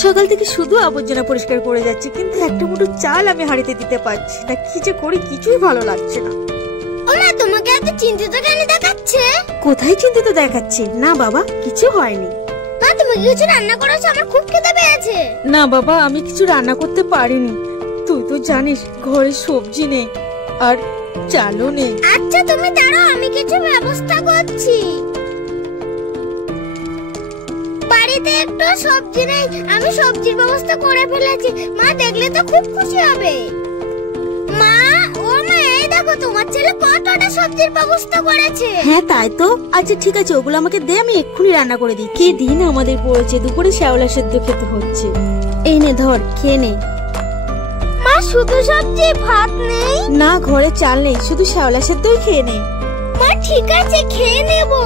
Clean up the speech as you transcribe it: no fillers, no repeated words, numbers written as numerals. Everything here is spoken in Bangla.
সকাল থেকে শুধু আবর্জনা পরিষ্কার করে যাচ্ছে, কিন্তু একটা মুঠো চাল আমি হাঁড়িতে দিতে পারছি না। কি যে করি কিছুই ভালো লাগছে না। ওমা, তোমাকে এত চিন্তিত কেন দেখাচ্ছে? কোথায় চিন্তিত দেখাচ্ছে? না বাবা, কিছু হয়নি। মা, তুমি কিছু রান্না করেছো? আমার খুব খিদে পেয়েছে। না বাবা, আমি কিছু রান্না করতে পারিনি। তুই তো জানিস ঘরে সবজি নেই আর চালও নেই। আচ্ছা তুমি দাঁড়াও, আমি কিছু ব্যবস্থা করছি। বাড়িতে একটু সবজি নেই, আমি সবজির ব্যবস্থা করে ফেলেছি। মা দেখলে তো খুব খুশি হবে। মা, ও মা, এই দেখো তোমার ছেলে কতটা সবজির ব্যবস্থা করেছে। হ্যাঁ তাই তো। আচ্ছা ঠিক আছে, ওগুলো আমাকে দে, আমি এক্ষুনি রান্না করে দিই। কি দিন আমাদের পড়েছে, দুপুরে শ্যাওলা সেদ্ধ খেতে হচ্ছে। এই নে ধর, খেয়ে নে। মা, শুধু সবজি, ভাত নেই? না, ঘরে চাল নেই, শুধু শ্যাওলা সেদ্ধই খেয়ে নে। মা ঠিক আছে, খেয়ে নেবো।